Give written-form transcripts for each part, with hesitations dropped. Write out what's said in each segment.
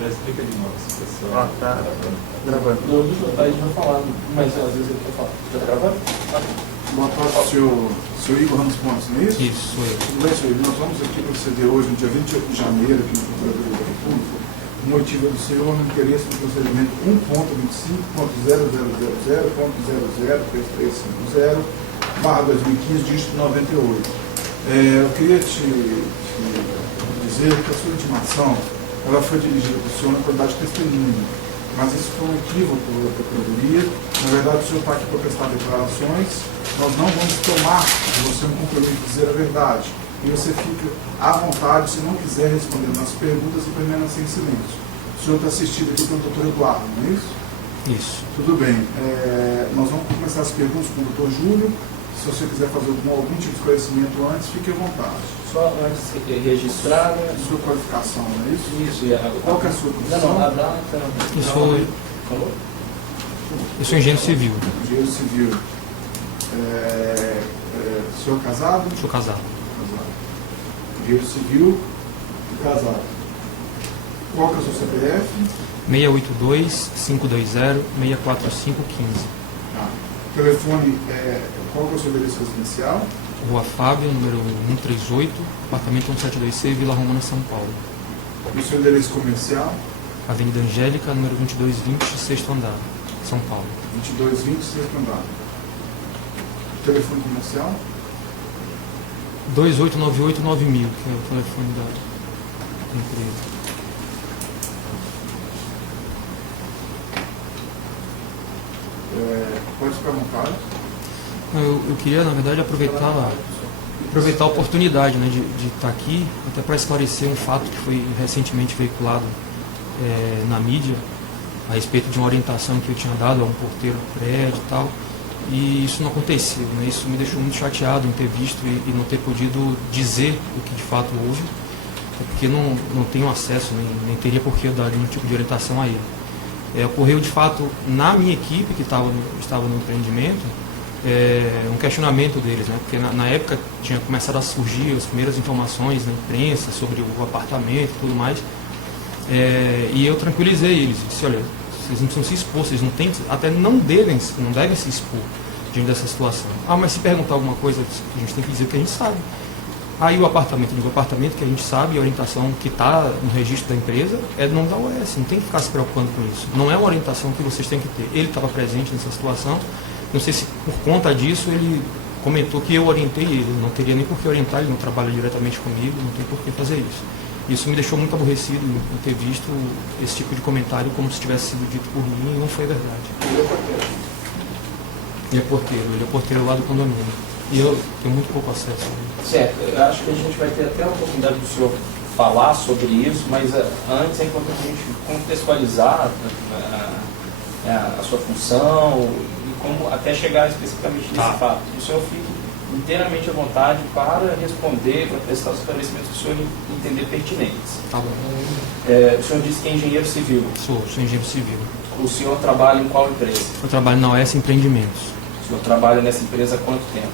Já explica de novo essa questão. Tá gravando. Do a gente vai falar, mas às vezes ele quer falar. Já tá gravando? Boa tarde, senhor Igor Ramos Pontes, não é isso? Isso, sou eu. Tudo bem, senhor Igor? Nós vamos aqui proceder hoje, no dia 28 de janeiro, aqui no Procuradoria da República, o motivo do senhor no interesse do procedimento 1.25.0000.03350/2015, dígito 98. Eu queria te dizer que a sua intimação ela foi dirigida para o senhor na qualidade de testemunha, mas isso foi um equívoco da Procuradoria. Na verdade, o senhor está aqui para prestar declarações, nós não vamos tomar de você um compromisso de dizer a verdade, e você fica à vontade, se não quiser responder nossas perguntas e permanecer em silêncio. O senhor está assistido aqui pelo doutor Eduardo, não é isso? Isso. Tudo bem. Nós vamos começar as perguntas com o doutor Júlio. Se você quiser fazer algum tipo de esclarecimento antes, fique à vontade. Só antes de registrar, né? Sua qualificação, não é isso? Isso, Qual que é a sua profissão? Não, a data. Falou? Eu sou engenheiro civil. Engenheiro civil. Senhor casado? Sou casado. Casado. Engenheiro civil e casado. Qual que é o seu CPF? 682-520-64515. Telefone, qual que é o seu endereço residencial? Rua Fábio, número 138, apartamento 172C, Vila Romana, São Paulo. E o seu endereço comercial? Avenida Angélica, número 2220, sexto andar, São Paulo. 2220, sexto andar. Telefone comercial? 2898-9000, que é o telefone da empresa. Pode ficar à vontade. Eu queria, na verdade, aproveitar a oportunidade, né, de estar aqui, até para esclarecer um fato que foi recentemente veiculado na mídia, a respeito de uma orientação que eu tinha dado a um porteiro do prédio e tal, e isso não aconteceu, né? Isso me deixou muito chateado em ter visto e não ter podido dizer o que de fato houve, porque não tenho acesso, nem teria por que eu dar nenhum tipo de orientação a ele. Ocorreu de fato na minha equipe que estava no empreendimento um questionamento deles, né? Porque na época tinha começado a surgir as primeiras informações na imprensa sobre o apartamento e tudo mais, e eu tranquilizei eles, disse: olha, vocês não precisam se expor, vocês não têm, até não devem se expor diante dessa situação. Mas se perguntar alguma coisa, a gente tem que dizer o que a gente sabe. Aí o apartamento que a gente sabe, a orientação que está no registro da empresa é do nome da OS, não tem que ficar se preocupando com isso. Não é uma orientação que vocês têm que ter. Ele estava presente nessa situação, não sei se por conta disso ele comentou que eu orientei ele, não teria nem por que orientar, ele não trabalha diretamente comigo, não tem por que fazer isso. Isso me deixou muito aborrecido em ter visto esse tipo de comentário como se tivesse sido dito por mim, e não foi verdade. Ele é porteiro lá do condomínio. E eu tenho muito pouco acesso a ele. Certo, eu acho que a gente vai ter até a oportunidade do senhor falar sobre isso, mas antes é importante a gente contextualizar a sua função e como até chegar especificamente nesse fato. O senhor fique inteiramente à vontade para responder, para prestar os esclarecimentos que o senhor entender pertinentes. Tá bom. O senhor disse que é engenheiro civil. Sou engenheiro civil. O senhor trabalha em qual empresa? Eu trabalho na OS Empreendimentos. O senhor trabalha nessa empresa há quanto tempo?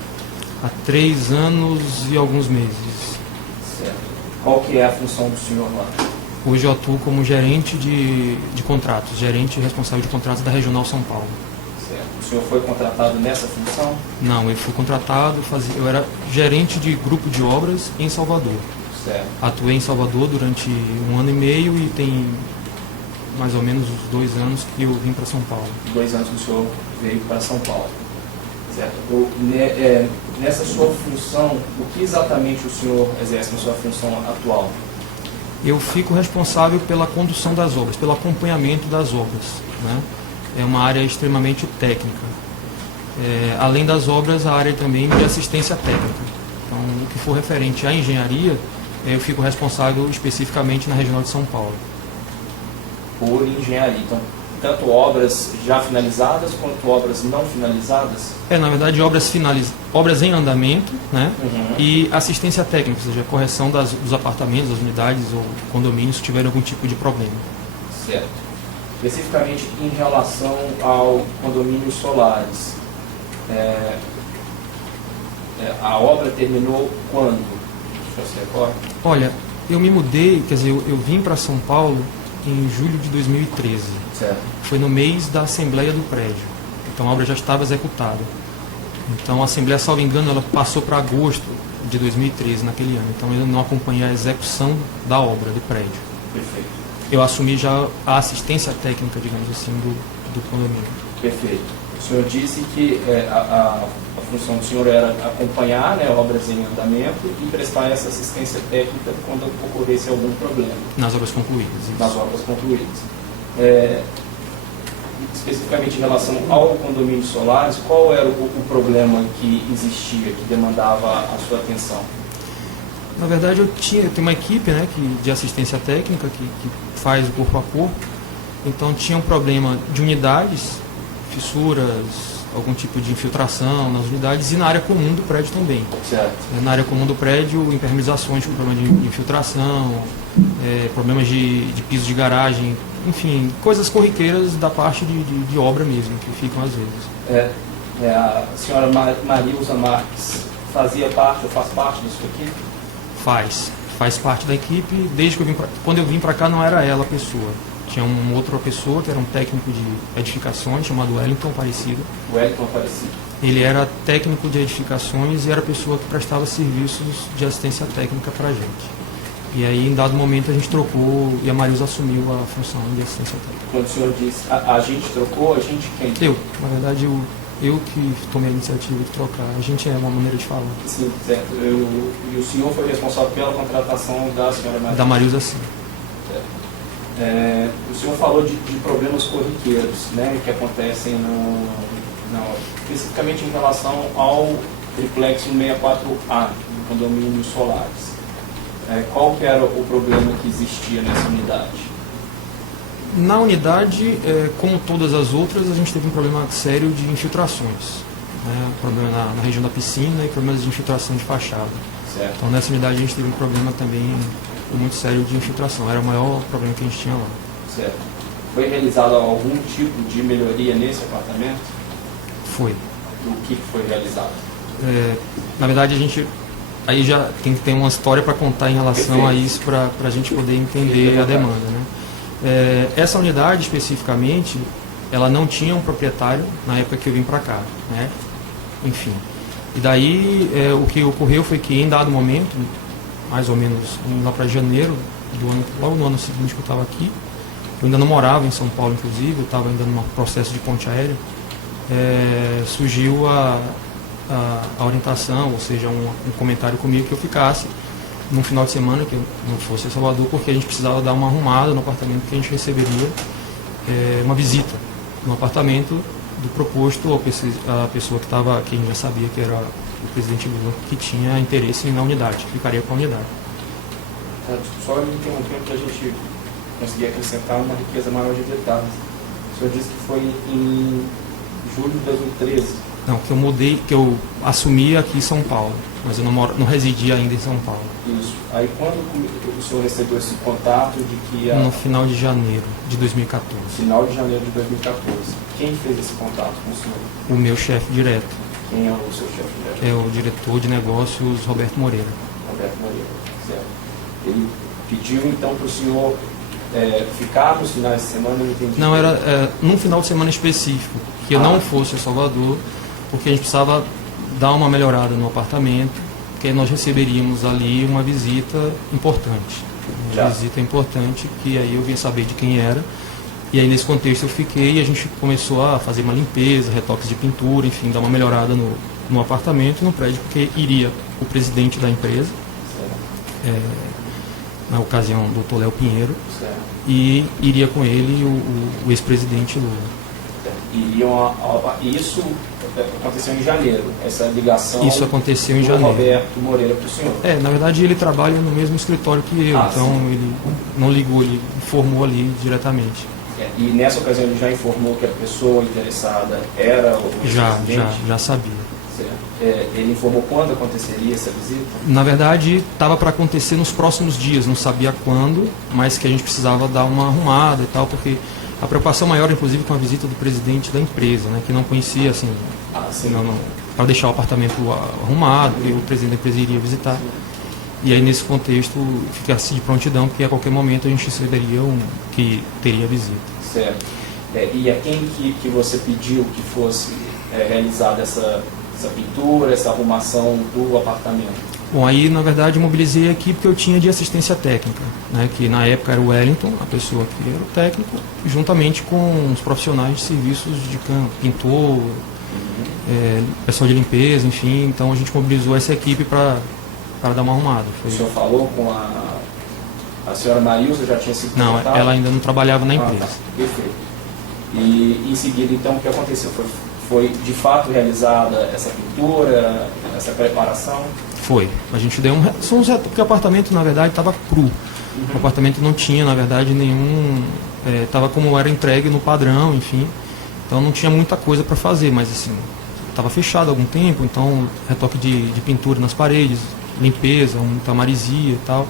Há 3 anos e alguns meses. Certo. Qual que é a função do senhor lá? Hoje eu atuo como gerente de contratos, gerente responsável de contratos da Regional São Paulo. Certo. O senhor foi contratado nessa função? Não, eu fui contratado, eu era gerente de grupo de obras em Salvador. Certo. Atuei em Salvador durante 1 ano e meio e tem mais ou menos uns 2 anos que eu vim para São Paulo. 2 anos que o senhor veio para São Paulo. Certo. Nessa sua função, o que exatamente o senhor exerce na sua função atual? Eu fico responsável pela condução das obras, pelo acompanhamento das obras, né? É uma área extremamente técnica. Além das obras, a área também de assistência técnica. Então, o que for referente à engenharia, eu fico responsável especificamente na Regional de São Paulo. Por engenharia. Então, tanto obras já finalizadas quanto obras não finalizadas? Na verdade, obras em andamento, né? E assistência técnica, ou seja, correção dos apartamentos, das unidades ou condomínios se tiverem algum tipo de problema. Certo. Especificamente em relação ao condomínio Solares, a obra terminou quando? Você recorda? Olha, eu me mudei, quer dizer, eu vim para São Paulo em julho de 2013. Certo. Foi no mês da assembleia do prédio. Então a obra já estava executada. Então a assembleia, salvo engano, ela passou para agosto de 2013, naquele ano. Então eu não acompanhei a execução da obra do prédio. Perfeito. Eu assumi já a assistência técnica, digamos assim, do condomínio. Perfeito. O senhor disse que a função do senhor era acompanhar, né, obras em andamento e prestar essa assistência técnica quando ocorresse algum problema. Nas obras concluídas. Isso. Nas obras concluídas. Especificamente em relação ao condomínio Solares, qual era o problema que existia, que demandava a sua atenção? Na verdade, eu tenho uma equipe, né, de assistência técnica que faz o corpo a corpo. Então tinha um problema de unidades, fissuras, algum tipo de infiltração nas unidades e na área comum do prédio também. Certo. Na área comum do prédio, impermeabilizações com problema de infiltração, problemas de piso de garagem, enfim, coisas corriqueiras da parte de obra mesmo, que ficam às vezes. A senhora Marilza Marques fazia parte ou faz parte da sua equipe? Faz parte da equipe. Desde que quando eu vim para cá não era ela a pessoa. Tinha uma outra pessoa que era um técnico de edificações chamado Wellington Aparecido. Wellington Aparecido. Ele era técnico de edificações e era a pessoa que prestava serviços de assistência técnica para a gente. E aí, em dado momento, a gente trocou e a Marilza assumiu a função de assistência técnica. Quando o senhor disse a gente trocou, a gente quem? Eu, na verdade, eu que tomei a iniciativa de trocar. A gente é uma maneira de falar. Sim, certo. E o senhor foi responsável pela contratação da senhora Marilza? Da Marilza, sim. O senhor falou de problemas corriqueiros, né, que acontecem especificamente em relação ao triplex 164A, no condomínio Solares. Qual que era o problema que existia nessa unidade? Na unidade, como todas as outras, a gente teve um problema sério de infiltrações. Problema na região da piscina e problemas de infiltração de fachada. Certo. Então nessa unidade a gente teve um problema também muito sério de infiltração. Era o maior problema que a gente tinha lá. Certo. Foi realizado algum tipo de melhoria nesse apartamento? Foi. O que foi realizado? Na verdade a gente aí já tem que ter uma história para contar em relação a isso para a gente poder entender a demanda, né? Essa unidade especificamente, ela não tinha um proprietário na época que eu vim para cá, né? Enfim. E daí o que ocorreu foi que em dado momento, mais ou menos lá para janeiro do ano, logo no ano seguinte que eu estava aqui, eu ainda não morava em São Paulo, inclusive, eu estava ainda num processo de ponte aérea, surgiu a orientação, ou seja, um comentário comigo que eu ficasse num final de semana, que eu não fosse a Salvador, porque a gente precisava dar uma arrumada no apartamento, que a gente receberia uma visita no apartamento do proposto, a pessoa que estava, quem já sabia que era o presidente Lula, que tinha interesse na unidade, que ficaria com a unidade. Só me interrompendo para a gente conseguir acrescentar uma riqueza maior de detalhes. O senhor disse que foi em julho de 2013. Não, que eu assumi aqui em São Paulo, mas eu não residia ainda em São Paulo. Isso. Aí quando o senhor recebeu esse contato de que No final de janeiro de 2014. Final de janeiro de 2014. Quem fez esse contato com o senhor? O meu chefe direto. Quem é o seu chefe direto? É o diretor de negócios, Roberto Moreira. Roberto Moreira, certo. Ele pediu então para o senhor ficar nos finais de semana, eu entendi. Não, era num final de semana específico, que eu não fosse a Salvador, porque a gente precisava dar uma melhorada no apartamento, porque nós receberíamos ali uma visita importante. Uma visita importante, que aí eu vinha saber de quem era. E aí nesse contexto eu fiquei e a gente começou a fazer uma limpeza, retoques de pintura, enfim, dar uma melhorada no apartamento, no prédio, porque iria o presidente da empresa, na ocasião o Dr. Léo Pinheiro, e iria com ele o ex-presidente Lula. Isso aconteceu em janeiro, essa ligação. Isso aconteceu em janeiro. Roberto Moreira para o senhor. Na verdade ele trabalha no mesmo escritório que eu, então sim. Ele não ligou, ele informou ali diretamente. E nessa ocasião ele já informou que a pessoa interessada era o presidente? Já sabia. Ele informou quando aconteceria essa visita? Na verdade, estava para acontecer nos próximos dias, não sabia quando, mas que a gente precisava dar uma arrumada e tal, porque a preocupação maior, inclusive, com a visita do presidente da empresa, né, que não conhecia, assim, para deixar o apartamento arrumado, que o presidente da empresa iria visitar. E aí, nesse contexto, fica-se de prontidão, porque a qualquer momento a gente receberia que teria visita. Certo. E a quem que você pediu que fosse realizada essa pintura, essa arrumação do apartamento? Bom, aí na verdade mobilizei a equipe que eu tinha de assistência técnica, né, que na época era o Wellington, a pessoa que era o técnico, juntamente com os profissionais de serviços de campo, pintor, pessoal de limpeza, enfim. Então a gente mobilizou essa equipe para dar uma arrumada. O senhor falou com a senhora Marilza, já tinha sido Não, contratada? ela ainda não trabalhava na empresa. Tá. Perfeito. E em seguida, então, o que aconteceu? Foi de fato realizada essa pintura, essa preparação? Foi. A gente deu porque o apartamento, na verdade, estava cru. O apartamento não tinha, na verdade, nenhum... Estava como era entregue no padrão, enfim. Então não tinha muita coisa para fazer, mas assim, estava fechado há algum tempo, então retoque de pintura nas paredes, limpeza, muita marisia e tal.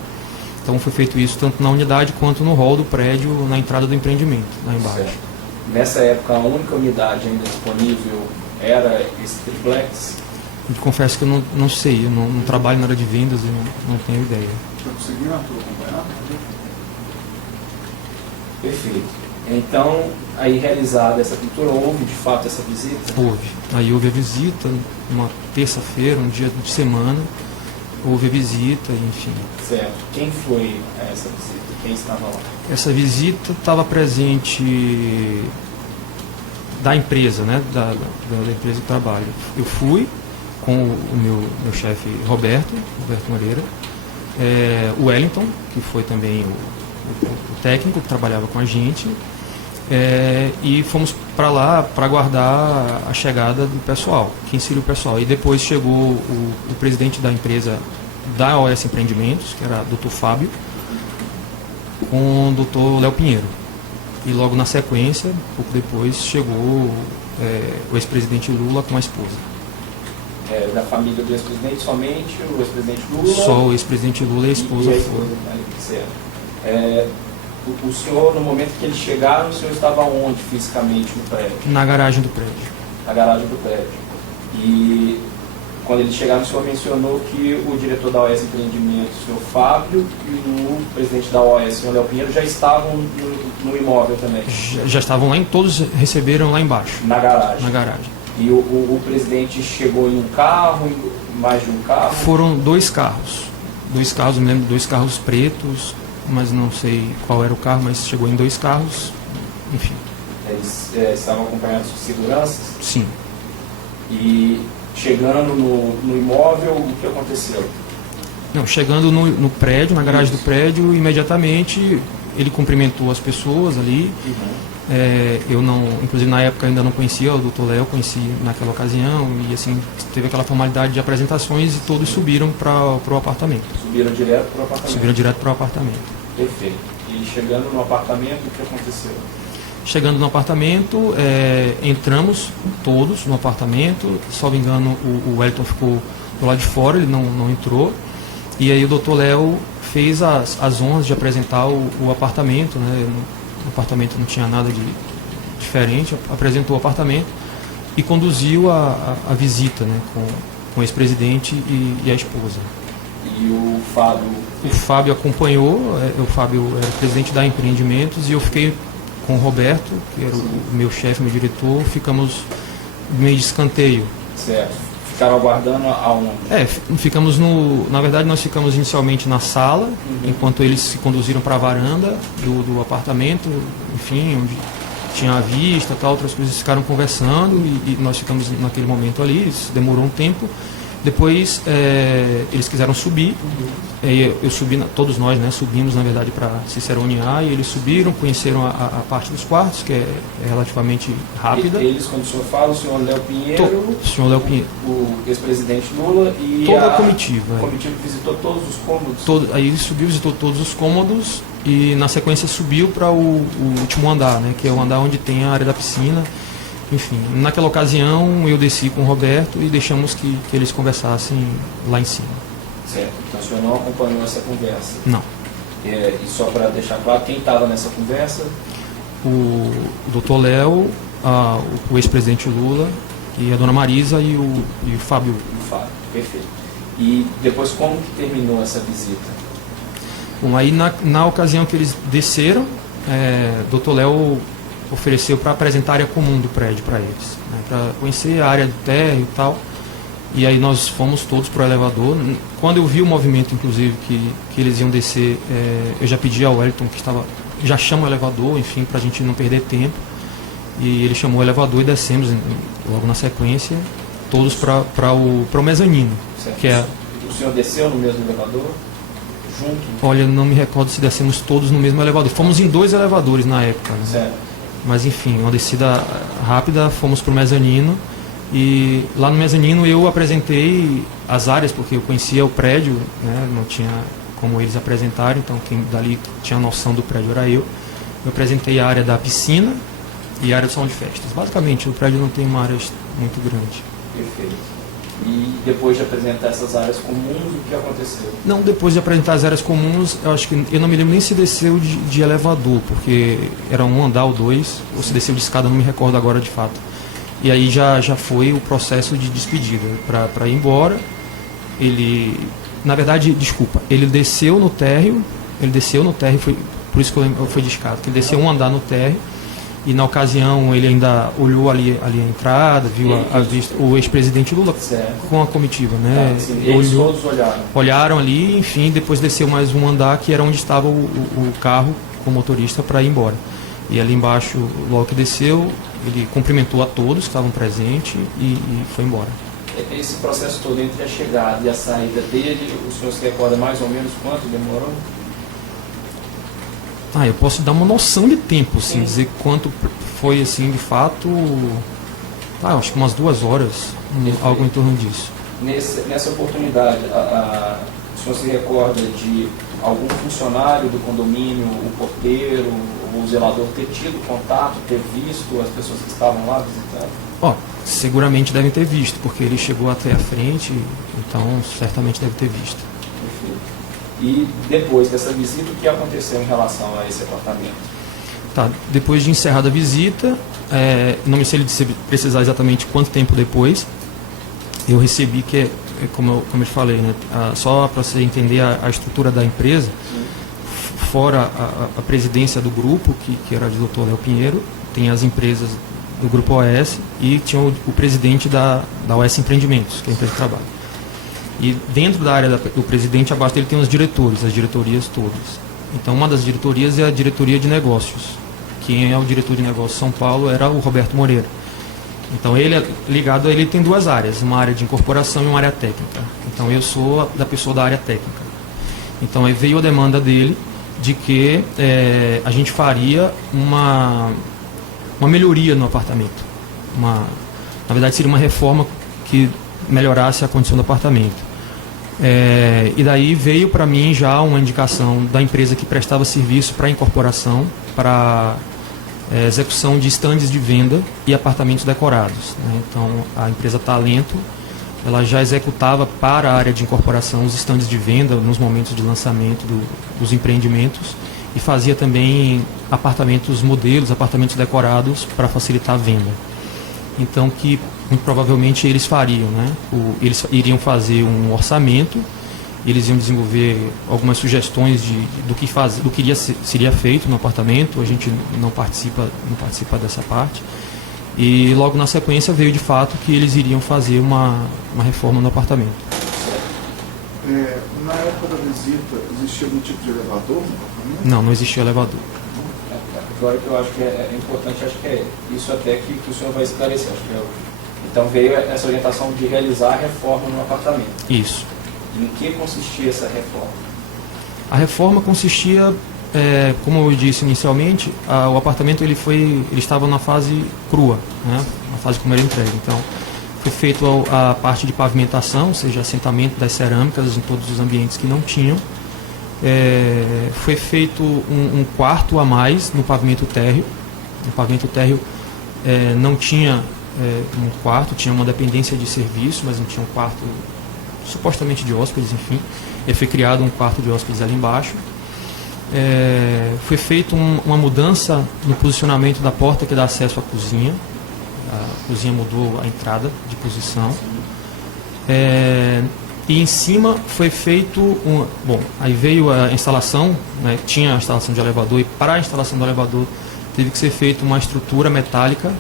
Então foi feito isso tanto na unidade quanto no hall do prédio, na entrada do empreendimento, lá embaixo. Certo. Nessa época, a única unidade ainda disponível era esse triplex? Eu confesso que eu não sei, eu não trabalho na área de vendas e não tenho ideia. Já conseguiram acompanhar? Perfeito. Então, aí realizada essa pintura, houve de fato essa visita? Houve. Aí houve a visita, uma terça-feira, um dia de semana, houve a visita, enfim. Certo. Quem foi a essa visita? Quem estava lá? Essa visita estava presente da empresa, né, da empresa que trabalho. Eu fui com o meu chefe Roberto Moreira, o Wellington, que foi também o técnico que trabalhava com a gente, e fomos para lá para aguardar a chegada do pessoal, quem seria o pessoal. E depois chegou o presidente da empresa da OS Empreendimentos, que era o Dr. Fábio, com o Dr. Léo Pinheiro. E logo na sequência, pouco depois, chegou o ex-presidente Lula com a esposa. Da família do ex-presidente, somente o ex-presidente Lula? Só o ex-presidente Lula e a esposa foram. foram. Certo. O senhor, no momento que eles chegaram, o senhor estava onde fisicamente no prédio? Na garagem do prédio. Na garagem do prédio. E quando eles chegaram, o senhor mencionou que o diretor da OS Empreendimentos, o senhor Fábio, e o presidente da OS, o senhor Léo Pinheiro, já estavam no imóvel também? Já estavam lá, todos receberam lá embaixo. Na garagem? Na garagem. E o presidente chegou em um carro, em mais de um carro? Foram dois carros. Eu me lembro, 2 carros pretos, mas não sei qual era o carro, mas chegou em 2 carros, enfim. Eles estavam acompanhados de seguranças? Sim. E chegando no imóvel, o que aconteceu? Não, chegando no prédio, na garagem do prédio, imediatamente ele cumprimentou as pessoas ali. Eu não, inclusive na época ainda não conhecia o Dr. Léo, conheci naquela ocasião, e assim, teve aquela formalidade de apresentações e todos subiram para o apartamento. Subiram direto para o apartamento? Subiram direto para o apartamento. Perfeito. E chegando no apartamento, o que aconteceu? Chegando no apartamento, entramos todos no apartamento, salvo engano o Wellington ficou do lado de fora, ele não entrou, e aí o Dr. Léo fez as honras de apresentar o apartamento, né? O apartamento não tinha nada de diferente, apresentou o apartamento e conduziu a visita, né, com o ex-presidente e a esposa. E o Fábio? O Fábio acompanhou, o Fábio era presidente da Empreendimentos, e eu fiquei com o Roberto, que era o meu chefe, meu diretor, ficamos meio de escanteio. Certo. Ficaram aguardando aonde? Ficamos na verdade nós ficamos inicialmente na sala, enquanto eles se conduziram para a varanda do apartamento, enfim, onde tinha a vista, tal, outras coisas, ficaram conversando e nós ficamos naquele momento ali, isso demorou um tempo. Depois eles quiseram subir, eu subi, todos nós, né, subimos na verdade para se cerimoniar, e eles subiram, conheceram a parte dos quartos, que é relativamente rápida. Eles, quando o senhor fala, o senhor Léo Pinheiro, o senhor Léo Pinheiro, o ex-presidente Lula e toda a comitiva. A comitiva visitou todos os cômodos? Aí ele subiu, visitou todos os cômodos e na sequência subiu para o último andar, né, que é o andar onde tem a área da piscina. Enfim, naquela ocasião eu desci com o Roberto e deixamos que eles conversassem lá em cima. Certo, então o senhor não acompanhou essa conversa? Não. E só para deixar claro, quem estava nessa conversa? O Dr. Léo, o ex-presidente Lula, e a dona Marisa e o Fábio. O Fábio, perfeito. E depois, como que terminou essa visita? Bom, aí na ocasião que eles desceram, Dr. Léo ofereceu para apresentar a área comum do prédio para eles, né, para conhecer a área do térreo e tal. E aí nós fomos todos para o elevador. Quando eu vi o movimento, inclusive, que eles iam descer, eu já pedi ao Wellington que já chama o elevador, enfim, para a gente não perder tempo. E ele chamou o elevador e descemos logo na sequência, todos para o mezanino. Certo. Que é... O senhor desceu no mesmo elevador? Junto? Olha, não me recordo se descemos todos no mesmo elevador. Fomos em 2 elevadores na época, né? Certo. Mas enfim, uma descida rápida, fomos para o mezanino. E lá no mezanino eu apresentei as áreas, porque eu conhecia o prédio, né? Não tinha como eles apresentarem, então quem dali tinha noção do prédio era eu. Eu apresentei a área da piscina e a área do salão de festas. Basicamente, o prédio não tem uma área muito grande. Perfeito. E depois de apresentar essas áreas comuns, o que aconteceu? Não, depois de apresentar as áreas comuns, eu acho que eu não me lembro nem se desceu de elevador, porque era um andar ou 2, ou se desceu de escada, não me recordo agora de fato. E aí já foi o processo de despedida para ir embora. Ele, na verdade, desculpa, ele desceu no térreo, foi por isso que eu fui de escada, que ele desceu um andar no térreo. E na ocasião ele ainda olhou ali a entrada, viu a vista, o ex-presidente Lula, certo, com a comitiva, né? Sim, eles todos olharam ali, enfim, depois desceu mais um andar que era onde estava o carro com o motorista para ir embora. E ali embaixo, logo que desceu, ele cumprimentou a todos que estavam presentes e foi embora. Esse processo todo entre a chegada e a saída dele, o senhor se recorda mais ou menos quanto demorou? Eu posso dar uma noção de tempo, assim, dizer quanto foi, assim, de fato, acho que umas 2 horas, algo em torno disso. Nessa oportunidade, o senhor se recorda de algum funcionário do condomínio, o porteiro, o zelador ter tido contato, ter visto as pessoas que estavam lá visitando? Seguramente devem ter visto, porque ele chegou até a frente, então certamente deve ter visto. Perfeito. E depois dessa visita, o que aconteceu em relação a esse apartamento? Depois de encerrada a visita, não me sei precisar exatamente quanto tempo depois, eu recebi como eu falei, né, só para você entender a estrutura da empresa, fora a presidência do grupo, que era de Dr. Léo Pinheiro, tem as empresas do Grupo OS e tinha o presidente da OS Empreendimentos, que é a empresa de trabalho. E dentro da área do presidente, abaixo dele tem os diretores, as diretorias todas. Então, uma das diretorias é a diretoria de negócios. Quem é o diretor de negócios de São Paulo era o Roberto Moreira. Então, ligado a ele tem 2 áreas, uma área de incorporação e uma área técnica. Então, eu sou da pessoa da área técnica. Então, aí veio a demanda dele de que a gente faria uma melhoria no apartamento. Na verdade, seria uma reforma que melhorasse a condição do apartamento. E daí veio para mim já uma indicação da empresa que prestava serviço para incorporação, para execução de estandes de venda e apartamentos decorados, né? Então a empresa Talento, ela já executava para a área de incorporação os estandes de venda nos momentos de lançamento dos empreendimentos e fazia também apartamentos modelos, apartamentos decorados para facilitar a venda. Então, que muito provavelmente eles fariam, né? Eles iriam fazer um orçamento, eles iam desenvolver algumas sugestões do que seria feito no apartamento. A gente não participa dessa parte. E logo na sequência veio de fato que eles iriam fazer uma reforma no apartamento. Na época da visita, existia algum tipo de elevador no apartamento? Não existia elevador. Agora que eu acho que é importante, acho que é isso até que o senhor vai esclarecer. Acho que então veio essa orientação de realizar a reforma no apartamento. Isso. Em que consistia essa reforma? A reforma consistia, como eu disse inicialmente, o apartamento ele estava na fase crua, né? Na fase como era entregue. Então, foi feito a parte de pavimentação, ou seja, assentamento das cerâmicas em todos os ambientes que não tinham. Foi feito um quarto a mais no pavimento térreo. No pavimento térreo não tinha um quarto, tinha uma dependência de serviço, mas não tinha um quarto supostamente de hóspedes, enfim. Foi criado um quarto de hóspedes ali embaixo. Foi feita uma mudança no posicionamento da porta que dá acesso à cozinha. A cozinha mudou a entrada de posição. E em cima foi feito bom, aí veio a instalação, né, tinha a instalação de elevador, e para a instalação do elevador teve que ser feita uma estrutura metálica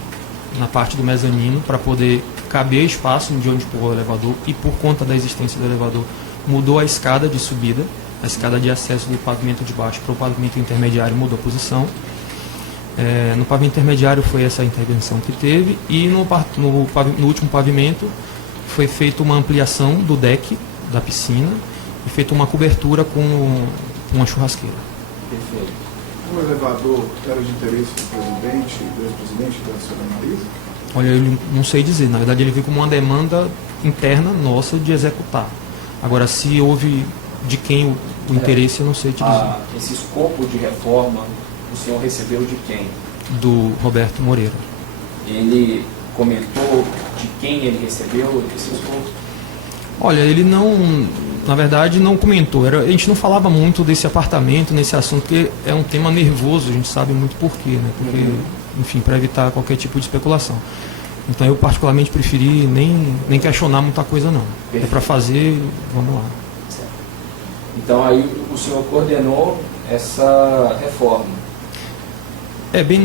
na parte do mezanino para poder caber espaço de onde pôr o elevador, e por conta da existência do elevador mudou a escada de subida, a escada de acesso do pavimento de baixo para o pavimento intermediário mudou a posição. No pavimento intermediário foi essa intervenção que teve, e no último pavimento foi feita uma ampliação do deck da piscina e feita uma cobertura com uma churrasqueira. Perfeito. O elevador era de interesse do ex-presidente da senhora Marisa? Olha, eu não sei dizer. Na verdade, ele veio como uma demanda interna nossa de executar. Agora, se houve de quem o interesse, eu não sei te dizer. Esse escopo de reforma o senhor recebeu de quem? Do Roberto Moreira. Ele comentou de quem ele recebeu esse escopo? Olha, ele não, na verdade, não comentou. A gente não falava muito desse apartamento, nesse assunto, porque é um tema nervoso, a gente sabe muito por quê, né? Porque, enfim, para evitar qualquer tipo de especulação. Então eu particularmente preferi nem questionar muita coisa, não. Perfeito. É para fazer, vamos lá. Certo. Então aí o senhor coordenou essa reforma.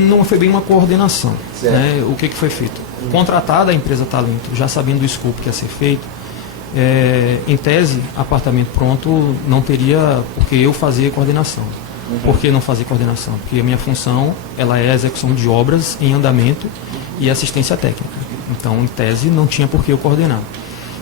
Não foi bem uma coordenação. Né? O que foi feito? Contratada a empresa Talento, já sabendo do escopo que ia ser feito, em tese, apartamento pronto não teria porque eu fazer coordenação. Por que não fazer coordenação? Porque a minha função ela é a execução de obras em andamento e assistência técnica. Então, em tese, não tinha por que eu coordenar.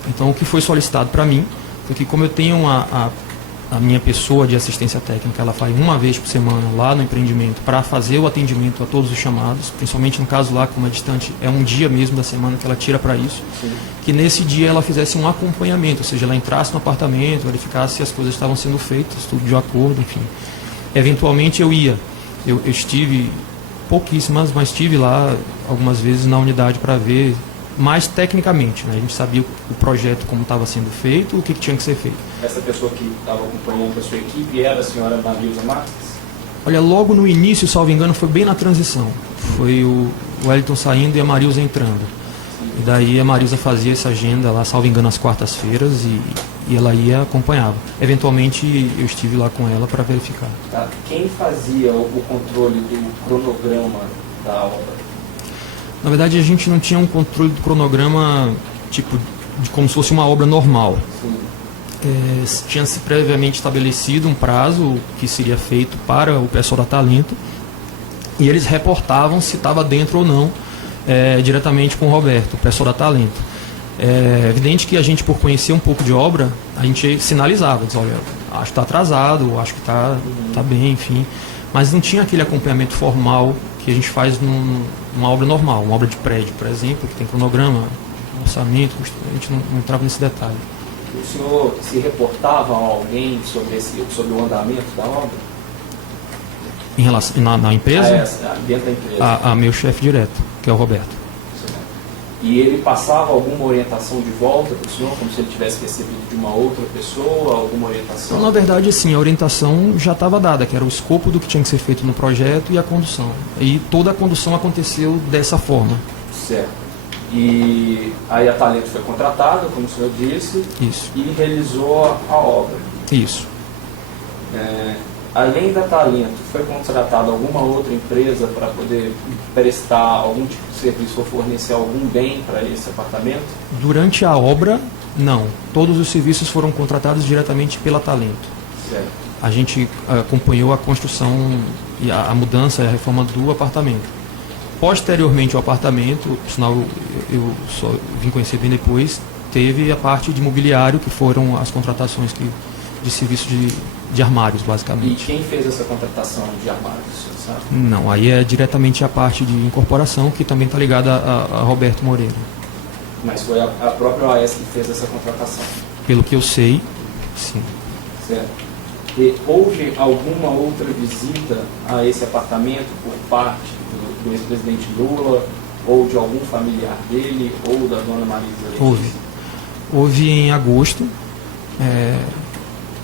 Então, o que foi solicitado para mim foi que, como eu tenho a minha pessoa de assistência técnica, ela vai uma vez por semana lá no empreendimento para fazer o atendimento a todos os chamados, principalmente no caso lá, como é distante, é um dia mesmo da semana que ela tira para isso. Sim. Que nesse dia ela fizesse um acompanhamento, ou seja, ela entrasse no apartamento, verificasse se as coisas estavam sendo feitas, tudo de acordo, enfim. Eventualmente eu estive pouquíssimas, mas estive lá algumas vezes na unidade para ver mais tecnicamente, né? A gente sabia o projeto como estava sendo feito, o que tinha que ser feito. Essa pessoa que estava acompanhando a sua equipe era a senhora Marilza Marques? Olha, logo no início, salvo engano, foi bem na transição. Foi o Wellington saindo e a Marilza entrando. E daí a Marilza fazia essa agenda lá, salvo engano, às quartas-feiras, e ela ia acompanhava. Eventualmente eu estive lá com ela para verificar. Tá. Quem fazia o controle do cronograma da obra? Na verdade, a gente não tinha um controle do cronograma tipo de como se fosse uma obra normal. Tinha-se previamente estabelecido um prazo que seria feito para o pessoal da Talento, e eles reportavam se estava dentro ou não diretamente com o Roberto, o pessoal da Talento. É evidente que a gente, por conhecer um pouco de obra, a gente sinalizava, dizia, olha, acho que está atrasado, acho que está bem, enfim. Mas não tinha aquele acompanhamento formal que a gente faz numa obra normal, uma obra de prédio, por exemplo, que tem cronograma, orçamento, a gente não entrava nesse detalhe. O senhor se reportava a alguém sobre o andamento da obra? Em relação, na empresa? Dentro da empresa. A meu chefe direto, que é o Roberto. E ele passava alguma orientação de volta para o senhor, como se ele tivesse recebido de uma outra pessoa, alguma orientação? Então, na verdade, sim, a orientação já estava dada, que era o escopo do que tinha que ser feito no projeto e a condução. E toda a condução aconteceu dessa forma. Certo. E aí a Talento foi contratada, como o senhor disse, isso, e realizou a obra. Isso. Além da Talento, foi contratada alguma outra empresa para poder prestar algum tipo de serviço ou fornecer algum bem para esse apartamento? Durante a obra, não. Todos os serviços foram contratados diretamente pela Talento. Certo. A gente acompanhou a construção e a mudança e a reforma do apartamento. Posteriormente ao apartamento, por sinal eu só vim conhecer bem depois, teve a parte de mobiliário, que foram as contratações de serviço de armários, basicamente. E quem fez essa contratação de armários, sabe? Não, aí é diretamente a parte de incorporação, que também está ligada a Roberto Moreira. Mas foi a própria OAS que fez essa contratação? Pelo que eu sei, sim. Certo. E houve alguma outra visita a esse apartamento por parte do ex-presidente Lula, ou de algum familiar dele, ou da dona Marisa? Houve em agosto.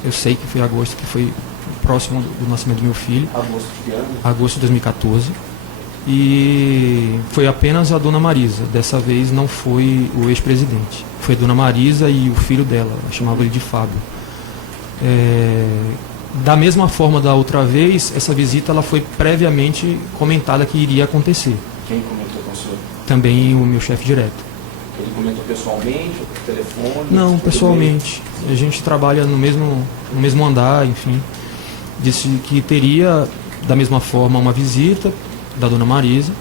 Eu sei que foi agosto, que foi próximo do nascimento do meu filho. Agosto de que ano? Agosto de 2014. e foi apenas a dona Marisa. Dessa vez não foi o ex-presidente, foi a dona Marisa e o filho dela, ela chamava ele de Fábio. Da mesma forma da outra vez, essa visita ela foi previamente comentada que iria acontecer. Quem comentou com o senhor? Também o meu chefe direto. Ele comentou pessoalmente ou por telefone? Não, por pessoalmente. A gente trabalha no mesmo andar, enfim. Disse que teria, da mesma forma, uma visita da dona Marisa,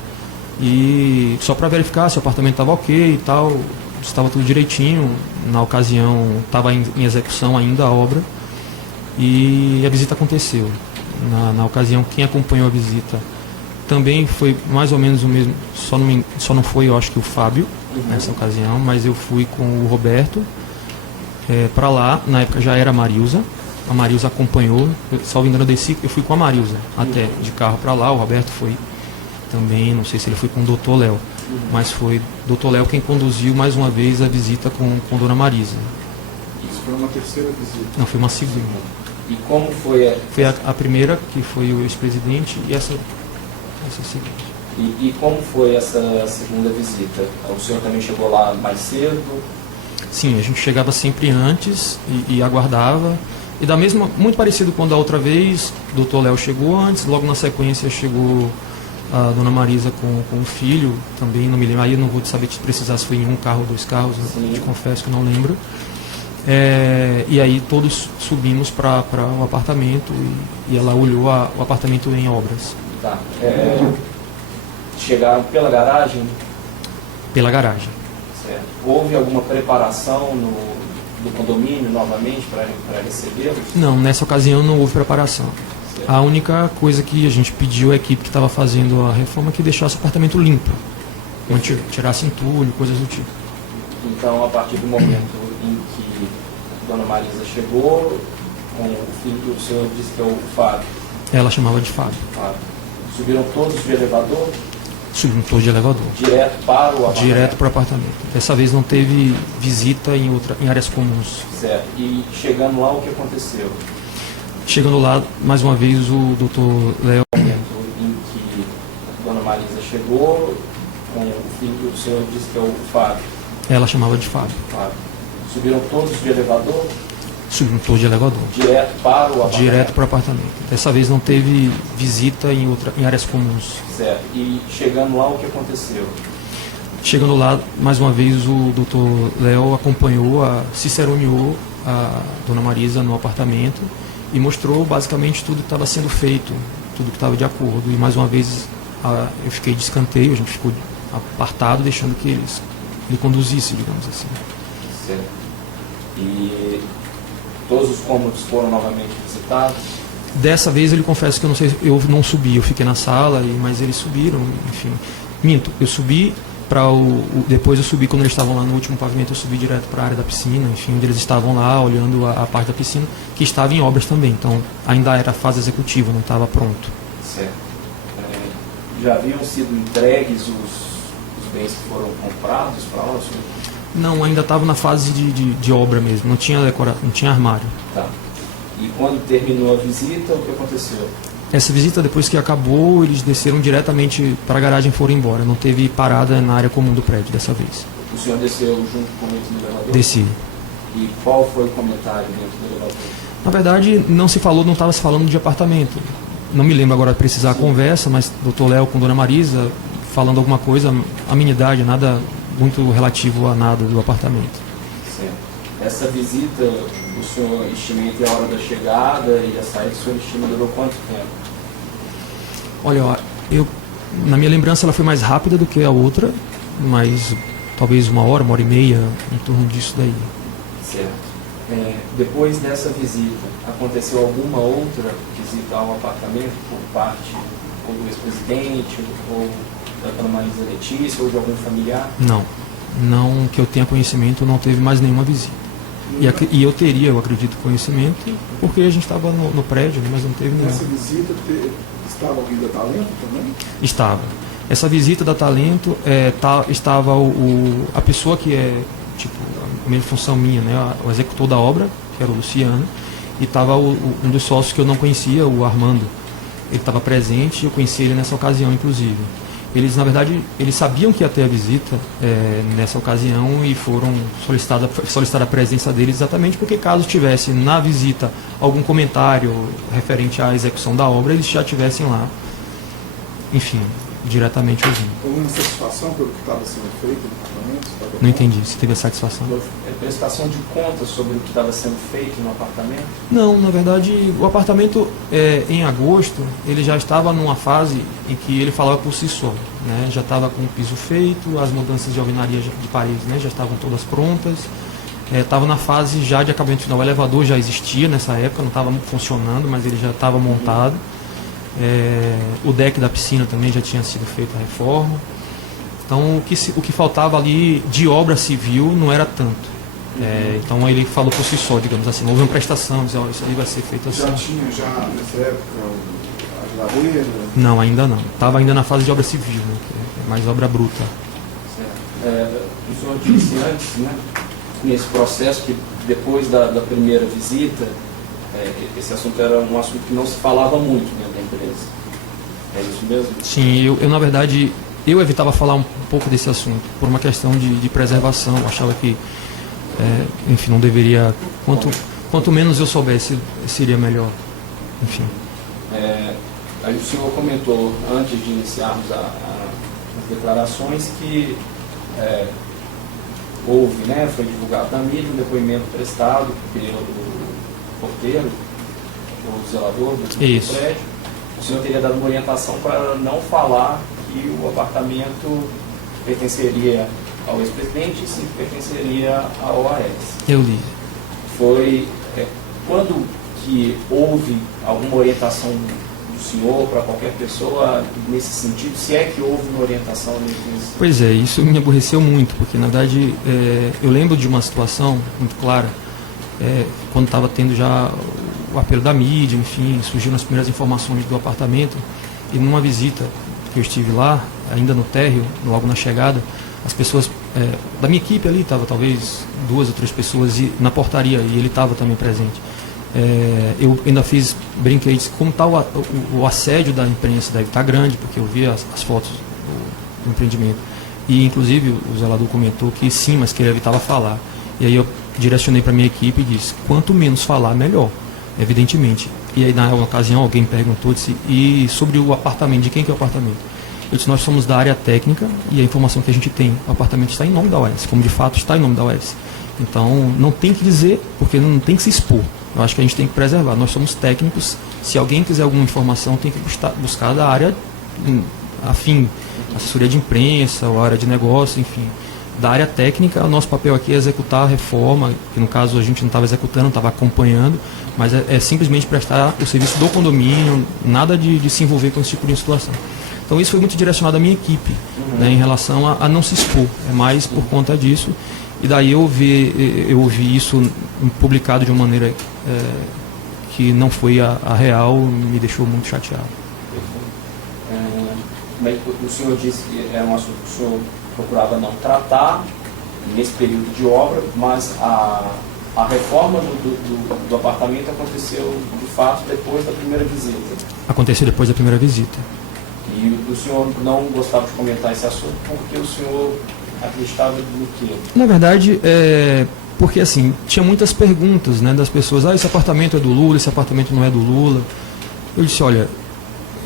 e só para verificar se o apartamento estava ok e tal, estava tudo direitinho. Na ocasião, estava em execução ainda a obra, e a visita aconteceu. Na ocasião, quem acompanhou a visita também foi mais ou menos o mesmo, só não foi, eu acho que o Fábio, nessa ocasião, mas eu fui com o Roberto para lá. Na época já era a Marilza acompanhou, salvo engano, eu fui com a Marilza até de carro para lá. O Roberto foi também, não sei se ele foi com o Dr. Léo, mas foi o Dr. Léo quem conduziu mais uma vez a visita com Dona Marisa. Isso foi uma terceira visita? Não, foi uma segunda. E como foi Foi a primeira, que foi o ex-presidente, e essa seguinte. E como foi essa segunda visita? O senhor também chegou lá mais cedo? Sim, a gente chegava sempre antes e aguardava. E muito parecido com da outra vez, o doutor Léo chegou antes, logo na sequência chegou a dona Marisa com o filho, também não me lembro, aí eu não vou saber te precisar se foi em um carro ou 2 carros, eu te confesso que não lembro. E aí todos subimos para o apartamento e ela olhou o apartamento em obras. Tá. Chegaram pela garagem? Pela garagem. Certo. Houve alguma preparação do condomínio novamente para recebê-los? Não, nessa ocasião não houve preparação. Certo. A única coisa que a gente pediu à equipe que estava fazendo a reforma é que deixasse o apartamento limpo, tirasse entulho, coisas do tipo. Então, a partir do momento em que Dona Marisa chegou, com o filho do senhor disse que é o Fábio. Ela chamava de Fábio. Subiram todos de elevador? Subimos todos de elevador. Direto para o apartamento? Direto para o apartamento. Dessa vez não teve visita em áreas comuns. Certo. E chegando lá, o que aconteceu? Chegando lá, mais uma vez, o doutor Léo... No momento em que Dona Marisa chegou, com o filho do senhor disse que é o Fábio. Ela chamava de Fábio. Subiram todos de elevador? Subimos todos de elevador. Direto para o apartamento? Direto para o apartamento. Dessa vez não teve visita em áreas comuns. Certo. E chegando lá, o que aconteceu? Chegando lá, mais uma vez, o doutor Léo acompanhou, ciceroneou a dona Marisa no apartamento e mostrou basicamente tudo que estava sendo feito, tudo que estava de acordo. E mais uma vez eu fiquei de escanteio, a gente ficou apartado, deixando que ele conduzisse, digamos assim. Certo. E todos os cômodos foram novamente visitados? Dessa vez ele confessa que eu não subi, eu fiquei na sala, mas eles subiram, enfim. Minto, eu subi depois eu subi quando eles estavam lá no último pavimento, eu subi direto para a área da piscina, enfim, onde eles estavam lá olhando a parte da piscina, que estava em obras também, então ainda era a fase executiva, não estava pronto. Certo. Já haviam sido entregues os bens que foram comprados para lá? Não, ainda estava na fase de obra mesmo, não tinha não tinha armário. Tá. E quando terminou a visita, o que aconteceu? Essa visita, depois que acabou, eles desceram diretamente para a garagem e foram embora. Não teve parada na área comum do prédio dessa vez. O senhor desceu junto com eles no elevador? Desci. E qual foi o comentário dentro do elevador? Na verdade, não estava se falando de apartamento. Não me lembro agora de precisar a conversa, mas doutor Léo com dona Marisa falando alguma coisa, amenidade, nada muito relativo a nada do apartamento. Certo. Essa visita, o senhor estima entre a hora da chegada e a saída, o senhor estima durou quanto tempo? Olha, na minha lembrança ela foi mais rápida do que a outra, mas talvez 1 hora, 1h30, em torno disso daí. Certo. Depois dessa visita, aconteceu alguma outra visita ao apartamento por parte ou do ex-presidente, ou da dona Marisa Letícia, ou de algum familiar? Não que eu tenha conhecimento, não teve mais nenhuma visita. E eu teria, eu acredito, conhecimento, porque a gente estava no prédio, mas não teve nenhuma. Nessa visita estava alguém da Talento também? Estava. Essa visita da Talento, estava a pessoa que é, tipo, a mesma função minha, né, o executor da obra, que era o Luciano, e estava um dos sócios que eu não conhecia, o Armando. Ele estava presente e eu conheci ele nessa ocasião, inclusive. eles, na verdade, eles sabiam que ia ter a visita nessa ocasião e foram solicitada a presença deles exatamente porque caso tivesse na visita algum comentário referente à execução da obra, eles já tivessem lá, enfim, diretamente ouvindo. Houve uma satisfação pelo que estava sendo feito no apartamento? Não entendi, se teve a satisfação. Prestação de contas sobre o que estava sendo feito no apartamento? Não, na verdade, o apartamento, em agosto, ele já estava numa fase em que ele falava por si só, né? Já estava com o piso feito, as mudanças de alvenaria de paredes, né, já estavam todas prontas, estava na fase já de acabamento final. O elevador já existia nessa época, não estava funcionando, mas ele já estava montado. O deck da piscina também já tinha sido feita a reforma. Então, o que faltava ali de obra civil não era tanto. Então ele falou por si só, digamos assim, houve uma prestação, dizia, isso aí vai ser feito assim. Já tinha, nessa época, a geladeira? Não, ainda não. Estava ainda na fase de obra civil, né, que é mais obra bruta. O senhor disse antes, né, nesse processo, que depois da primeira visita, esse assunto era um assunto que não se falava muito dentro da empresa. É isso mesmo? Sim, eu na verdade, eu evitava falar um pouco desse assunto, por uma questão de preservação. Eu achava que enfim, não deveria, quanto menos eu soubesse, seria melhor. Enfim. Aí o senhor comentou, antes de iniciarmos as declarações, que houve, né, foi divulgado na mídia um depoimento prestado pelo porteiro, ou zelador do prédio. O senhor teria dado uma orientação para não falar que o apartamento pertenceria ao ex-presidente e se pertenceria ao OAS. Eu li. Foi quando que houve alguma orientação do senhor para qualquer pessoa nesse sentido, se é que houve uma orientação nesse... Pois é, isso me aborreceu muito, porque na verdade eu lembro de uma situação muito clara, quando estava tendo já o apelo da mídia, enfim, surgiram as primeiras informações do apartamento, e numa visita que eu estive lá, ainda no térreo, logo na chegada, as pessoas da minha equipe ali, estava talvez 2 ou 3 pessoas na portaria, e ele estava também presente. Eu ainda brinquei, disse, como está o assédio da imprensa, deve estar grande, porque eu vi as fotos do empreendimento. E inclusive o zelador comentou que sim, mas que ele evitava falar. E aí eu direcionei para a minha equipe e disse, quanto menos falar, melhor, evidentemente. E aí na ocasião alguém perguntou, disse, e sobre o apartamento, de quem que é o apartamento? Eu disse, nós somos da área técnica e a informação que a gente tem, o apartamento está em nome da UES, como de fato está em nome da UES. Então, não tem que dizer, porque não tem que se expor. Eu acho que a gente tem que preservar. Nós somos técnicos, se alguém quiser alguma informação, tem que buscar da área afim, assessoria de imprensa, ou área de negócio, enfim. Da área técnica, o nosso papel aqui é executar a reforma, que no caso a gente não estava executando, estava acompanhando, mas é simplesmente prestar o serviço do condomínio, nada de se envolver com esse tipo de situação. Então isso foi muito direcionado à minha equipe, né, em relação a não se expor, é mais por conta disso. E daí eu ouvi isso publicado de uma maneira que não foi a real, me deixou muito chateado. O senhor disse que era um assunto que o senhor procurava não tratar nesse período de obra, mas a reforma do apartamento aconteceu de fato depois da primeira visita. Aconteceu depois da primeira visita. E o senhor não gostava de comentar esse assunto porque o senhor acreditava no quê? Na verdade, porque assim, tinha muitas perguntas, né, das pessoas, esse apartamento é do Lula, esse apartamento não é do Lula. Eu disse, olha,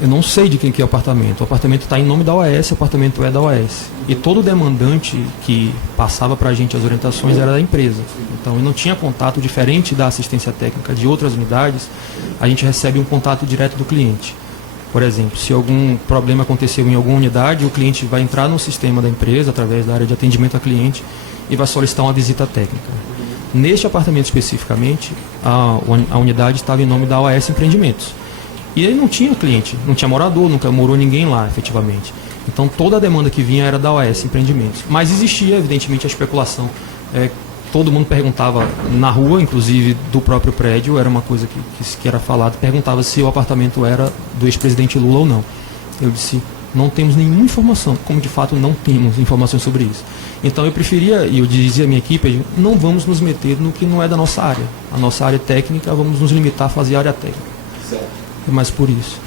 eu não sei de quem que é o apartamento está em nome da OAS, o apartamento é da OAS. E todo demandante que passava para a gente as orientações era da empresa. Então, eu não tinha contato, diferente da assistência técnica de outras unidades, a gente recebe um contato direto do cliente. Por exemplo, se algum problema aconteceu em alguma unidade, o cliente vai entrar no sistema da empresa, através da área de atendimento ao cliente, e vai solicitar uma visita técnica. Neste apartamento especificamente, a unidade estava em nome da OAS Empreendimentos. E aí não tinha cliente, não tinha morador, nunca morou ninguém lá, efetivamente. Então toda a demanda que vinha era da OAS Empreendimentos. Mas existia, evidentemente, a especulação. Todo mundo perguntava na rua, inclusive do próprio prédio, era uma coisa que era falada, perguntava se o apartamento era do ex-presidente Lula ou não. Eu disse, não temos nenhuma informação, como de fato não temos informações sobre isso. Então eu preferia, e eu dizia à minha equipe, não vamos nos meter no que não é da nossa área. A nossa área técnica, vamos nos limitar a fazer a área técnica. Certo. É mais por isso.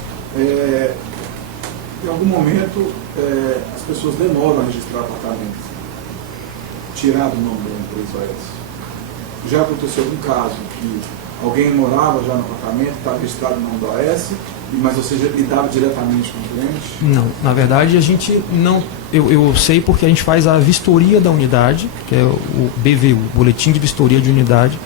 Em algum momento, as pessoas demoram a registrar apartamentos, tirar do nome da empresa OS. Já aconteceu algum caso que alguém morava já no apartamento, estava registrado no nome da OS, mas, ou seja, lidava diretamente com o cliente? Não, na verdade a gente não. Eu sei porque a gente faz a vistoria da unidade, que é o BVU, Boletim de Vistoria de Unidade,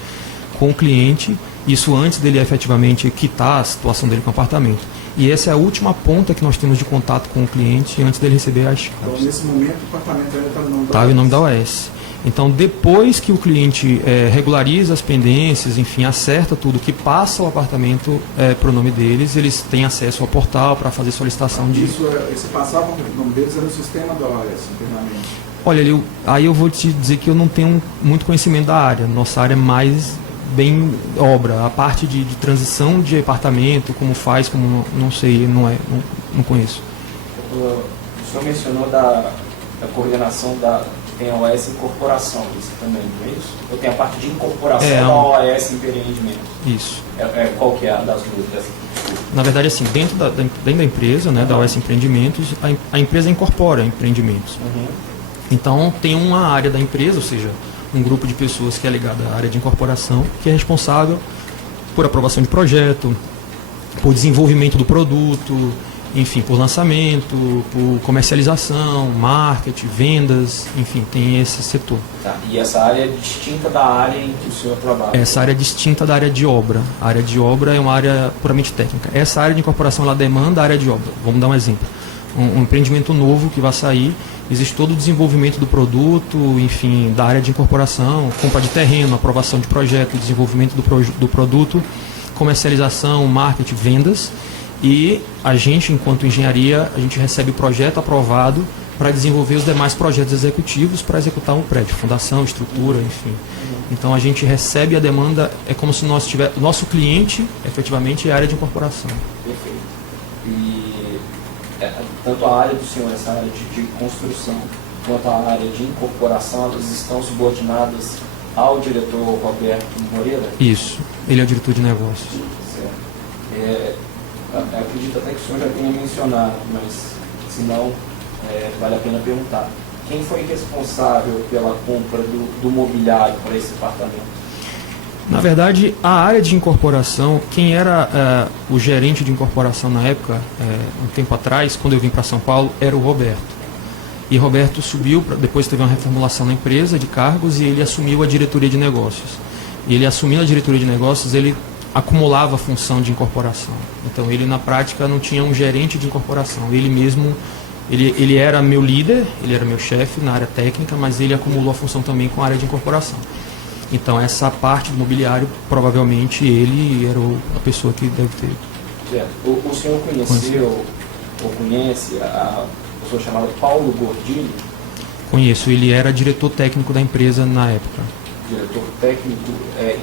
com o cliente, isso antes dele efetivamente quitar a situação dele com o apartamento. E essa é a última ponta que nós temos de contato com o cliente antes dele receber as chaves. Então, nesse momento, o apartamento ainda está no nome da OS? Estava em nome da OS. Então, depois que o cliente regulariza as pendências, enfim, acerta tudo, que passa o apartamento para o nome deles, eles têm acesso ao portal para fazer solicitação de... Esse passava o nome deles era no sistema da OS, internamente? Olha, aí eu vou te dizer que eu não tenho muito conhecimento da área. Nossa área é mais bem obra. A parte de transição de apartamento, como faz, como não sei, não conheço. O senhor mencionou da coordenação que tem a OS Incorporação, isso também, não é isso? Eu tenho a parte de incorporação da OS Empreendimento. Isso. Qual que é a das duas? Na verdade, assim, dentro da empresa, né, da OS Empreendimentos, a empresa incorpora empreendimentos. Uhum. Então, tem uma área da empresa, ou seja, um grupo de pessoas que é ligado à área de incorporação, que é responsável por aprovação de projeto, por desenvolvimento do produto, enfim, por lançamento, por comercialização, marketing, vendas, enfim, tem esse setor. Tá. E essa área é distinta da área em que o senhor trabalha? Essa área é distinta da área de obra. A área de obra é uma área puramente técnica. Essa área de incorporação, ela demanda a área de obra. Vamos dar um exemplo. Um empreendimento novo que vai sair, existe todo o desenvolvimento do produto, enfim, da área de incorporação, compra de terreno, aprovação de projeto, desenvolvimento do produto, comercialização, marketing, vendas. E a gente, enquanto engenharia, a gente recebe o projeto aprovado para desenvolver os demais projetos executivos para executar um prédio, fundação, estrutura, enfim. Então a gente recebe a demanda, é como se nós tivéssemos, nosso cliente, efetivamente, é a área de incorporação. Perfeito. E tanto a área do senhor, essa área de construção, quanto a área de incorporação, elas estão subordinadas ao diretor Roberto Moreira? Isso, ele é o diretor de negócios. Certo. Acredito até que o senhor já tenha mencionado, mas se não, vale a pena perguntar. Quem foi responsável pela compra do mobiliário para esse apartamento? Na verdade, a área de incorporação, quem era o gerente de incorporação na época, um tempo atrás, quando eu vim para São Paulo, era o Roberto. E Roberto subiu, depois teve uma reformulação na empresa de cargos e ele assumiu a diretoria de negócios. E ele assumindo a diretoria de negócios, ele acumulava a função de incorporação. Então ele na prática não tinha um gerente de incorporação. Ele mesmo, ele era meu líder, ele era meu chefe na área técnica, mas ele acumulou a função também com a área de incorporação. Então essa parte do mobiliário, provavelmente ele era a pessoa que deve ter. Certo. O senhor conheceu ou conhece a pessoa chamada Paulo Gordilho? Conheço, ele era diretor técnico da empresa na época. Diretor técnico,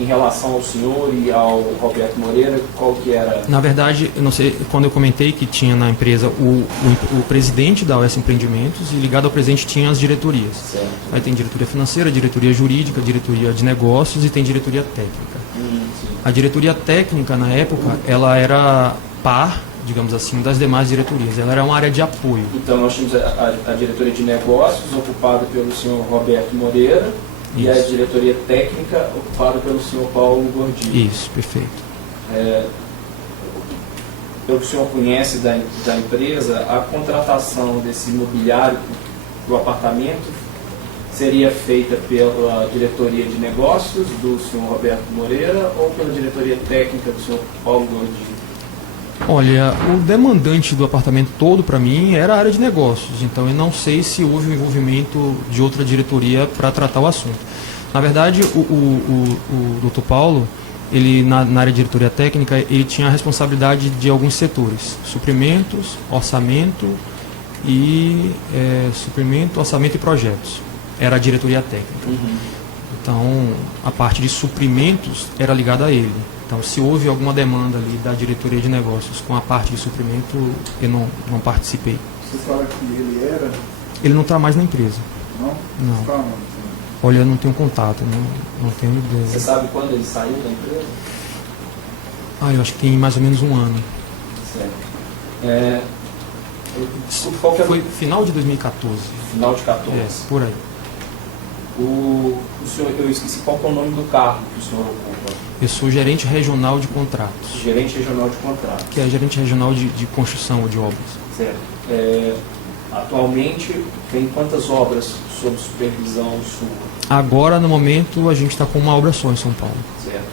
em relação ao senhor e ao Roberto Moreira, qual que era? Na verdade, eu não sei, quando eu comentei que tinha na empresa o presidente da OS Empreendimentos e ligado ao presidente tinha as diretorias. Certo. Aí tem diretoria financeira, diretoria jurídica, diretoria de negócios e tem diretoria técnica. Sim. A diretoria técnica, na época, ela era par, digamos assim, das demais diretorias. Ela era uma área de apoio. Então nós tínhamos a diretoria de negócios ocupada pelo senhor Roberto Moreira. E a diretoria técnica ocupada pelo senhor Paulo Gordilho. Isso, perfeito. Pelo que o senhor conhece da empresa, a contratação desse imobiliário do apartamento seria feita pela diretoria de negócios do senhor Roberto Moreira ou pela diretoria técnica do senhor Paulo Gordilho? Olha, o demandante do apartamento todo, para mim, era a área de negócios. Então, eu não sei se houve o envolvimento de outra diretoria para tratar o assunto. Na verdade, o Dr. Paulo, ele na área de diretoria técnica, ele tinha a responsabilidade de alguns setores. Suprimentos, orçamento e projetos. Era a diretoria técnica. Uhum. Então, a parte de suprimentos era ligada a ele. Então, se houve alguma demanda ali da diretoria de negócios com a parte de suprimento, eu não participei. Você fala que ele era? Ele não está mais na empresa. Não? Não. Está onde? Olha, eu não tenho contato, não tenho ideia. Você sabe quando ele saiu da empresa? Eu acho que tem mais ou menos um ano. Certo. Qual que é Foi final de 2014. final de 14? Por aí. O senhor, eu esqueci qual que é o nome do cargo que o senhor ocupa. Eu sou gerente regional de contratos, Gerente regional de contratos. que é gerente regional de construção ou de obras. Certo. Atualmente, tem quantas obras sob supervisão sua? Agora, no momento, a gente está com uma obra só em São Paulo. Certo.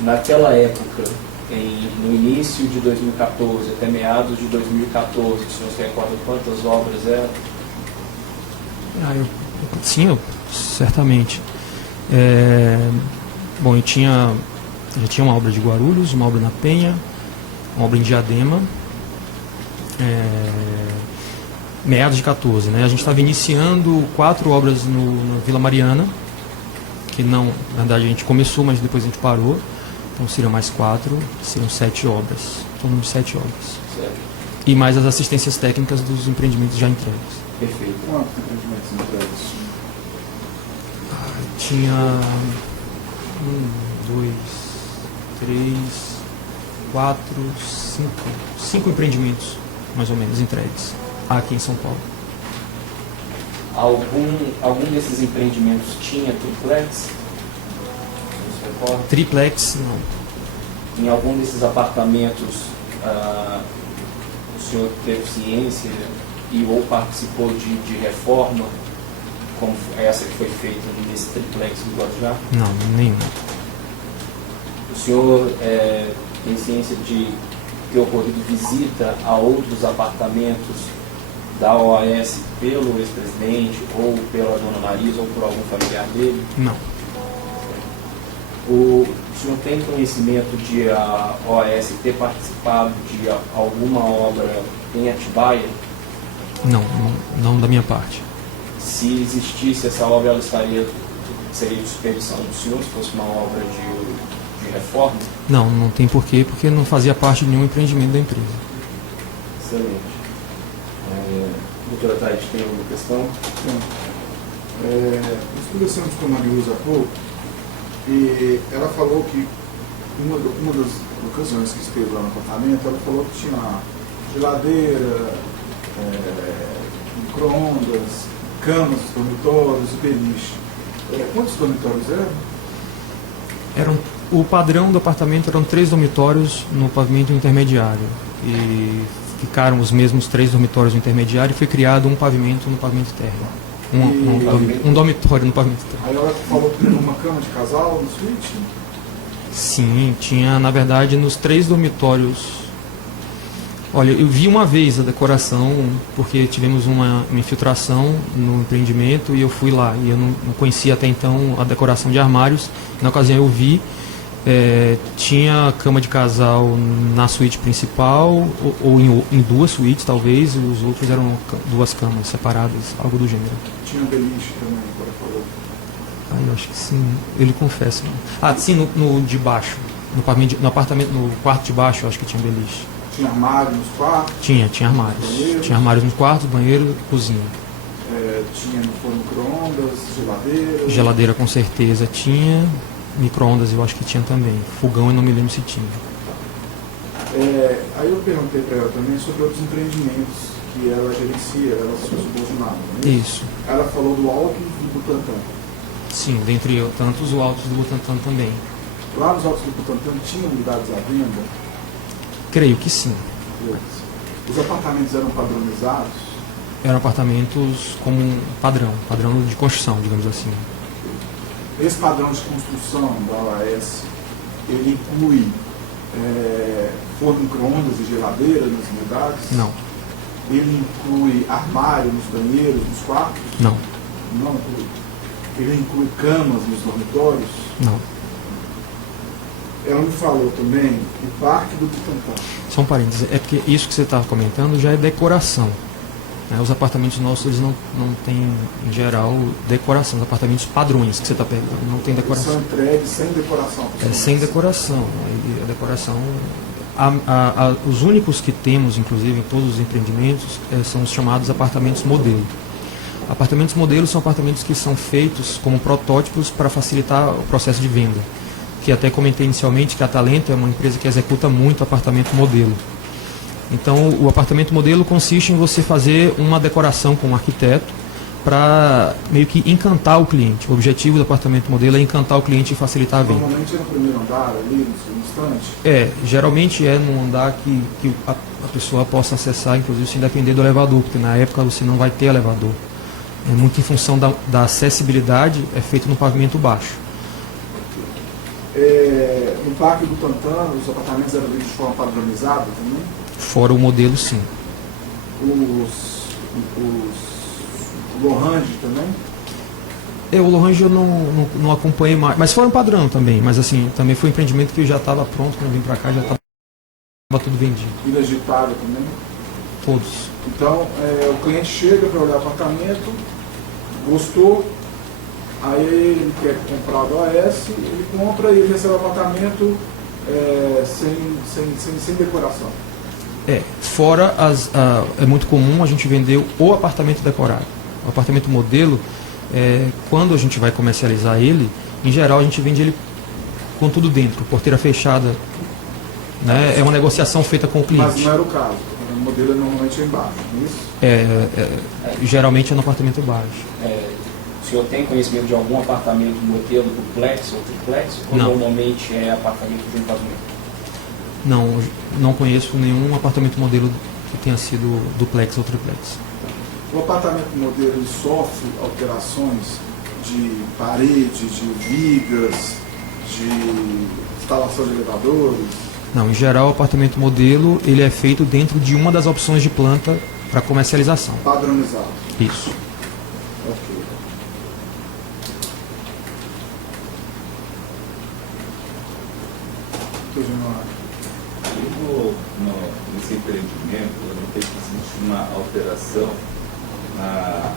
Naquela época, no início de 2014 até meados de 2014, o senhor se recorda quantas obras eram? Sim, certamente. Bom, já tinha uma obra de Guarulhos, uma obra na Penha, uma obra em Diadema, meados de 14, né? A gente estava iniciando 4 obras na Vila Mariana, que não, na verdade a gente começou, mas depois a gente parou. Então seriam mais 4, seriam 7 obras, em torno de 7 obras. Certo. E mais as assistências técnicas dos empreendimentos já entregues. Perfeito. Quantos empreendimentos entregues? Tinha 1, 2, 3, 4, 5 empreendimentos, mais ou menos, entregues aqui em São Paulo. Algum desses empreendimentos tinha triplex? Você recorda? Triplex, não. Em algum desses apartamentos, o senhor teve ciência ou participou de reforma, como essa que foi feita nesse triplex do Guarujá? Não, nenhum. O senhor tem ciência de ter ocorrido visita a outros apartamentos da OAS pelo ex-presidente, ou pela dona Marisa, ou por algum familiar dele? Não. O senhor tem conhecimento de a OAS ter participado de alguma obra em Atibaia? Não da minha parte. Se existisse essa obra, ela seria de supervisão do senhor, se fosse uma obra de reforma? Não tem porquê, porque não fazia parte de nenhum empreendimento da empresa. Excelente. Doutora Taide, tem alguma questão? Nós conversamos com a Mariusa há pouco e ela falou que uma das ocasiões que esteve lá no apartamento, ela falou que tinha geladeira, micro-ondas, camas dos dormitórios e beliche. Quantos dormitórios eram? O padrão do apartamento eram 3 dormitórios no pavimento intermediário. E ficaram os mesmos 3 dormitórios no intermediário e foi criado um pavimento no pavimento térreo. Um dormitório no pavimento térreo. Aí ela falou que tinha uma cama de casal no suíte? Sim, tinha, na verdade, nos 3 dormitórios. Olha, eu vi uma vez a decoração, porque tivemos uma infiltração no empreendimento e eu fui lá. E eu não conhecia até então a decoração de armários. Na ocasião eu vi. Tinha cama de casal na suíte principal, ou em 2 suítes talvez, e os outros eram 2 camas separadas, algo do gênero. Tinha beliche também, agora falou. Eu acho que sim, ele confessa. Sim, no de baixo, no apartamento, no quarto de baixo, eu acho que tinha beliche. Tinha armário nos quartos? Tinha armários. Banheiros. Tinha armários nos quartos, banheiro, cozinha. Tinha micro-ondas, geladeira? Geladeira com certeza tinha. Micro-ondas eu acho que tinha também. Fogão eu não me lembro se tinha. Aí eu perguntei para ela também sobre outros empreendimentos que ela gerencia, ela se subordinava, não é isso? Isso. Ela falou do Alto e do Butantã. Sim, dentre tantos os Altos do Butantã também. Lá nos Altos do Butantã tinham unidades à venda? Creio que sim. Os apartamentos eram padronizados? Eram apartamentos como um padrão de construção, digamos assim. Esse padrão de construção da OAS, ele inclui forno micro-ondas e geladeira nas unidades? Não. Ele inclui armário nos banheiros, nos quartos? Não. Não inclui. Ele inclui camas nos dormitórios? Não. Ela me falou também do Parque do Butantã. Só um parênteses, é porque isso que você está comentando já é decoração. Os apartamentos nossos eles não têm, em geral, decoração. Os apartamentos padrões que você está perguntando não tem decoração. São entregues sem decoração. Sem decoração. E a decoração. Os únicos que temos, inclusive, em todos os empreendimentos, são os chamados apartamentos modelo. Apartamentos modelo são apartamentos que são feitos como protótipos para facilitar o processo de venda. Que até comentei inicialmente que a Talento é uma empresa que executa muito apartamento modelo. Então, o apartamento modelo consiste em você fazer uma decoração com um arquiteto para meio que encantar o cliente. O objetivo do apartamento modelo é encantar o cliente e facilitar a venda. Normalmente é no primeiro andar, ali, no instante. Geralmente é num andar que a pessoa possa acessar, inclusive sem depender do elevador, porque na época você não vai ter elevador. É muito em função da acessibilidade, é feito no pavimento baixo. No Parque do Pantano, os apartamentos eram vendidos de forma padronizada também? Fora o modelo, sim. O Lorange também? O Lorange eu não acompanhei mais, mas foi um padrão também, mas assim, também foi um empreendimento que já estava pronto quando eu vim para cá, já estava tudo vendido. Ilhas de Itália também? Todos. Então, o cliente chega para olhar o apartamento, gostou, aí ele quer comprar do AS, ele compra e ele recebe o apartamento sem decoração. Fora é muito comum a gente vender o apartamento decorado. O apartamento modelo, quando a gente vai comercializar ele, em geral a gente vende ele com tudo dentro, porteira fechada, né? É uma negociação feita com o cliente. Mas não era o caso, o modelo normalmente é embaixo, não é isso? Geralmente é no apartamento baixo. O senhor tem conhecimento de algum apartamento modelo duplex ou triplex? Ou Não. Normalmente é apartamento de um pavimento? Não conheço nenhum apartamento modelo que tenha sido duplex ou triplex. O apartamento modelo ele sofre alterações de parede, de vigas, de instalação de elevadores? Não, em geral o apartamento modelo ele é feito dentro de uma das opções de planta para comercialização. Padronizado. Isso. Ok. Nesse empreendimento, eu não tenho que existir uma alteração na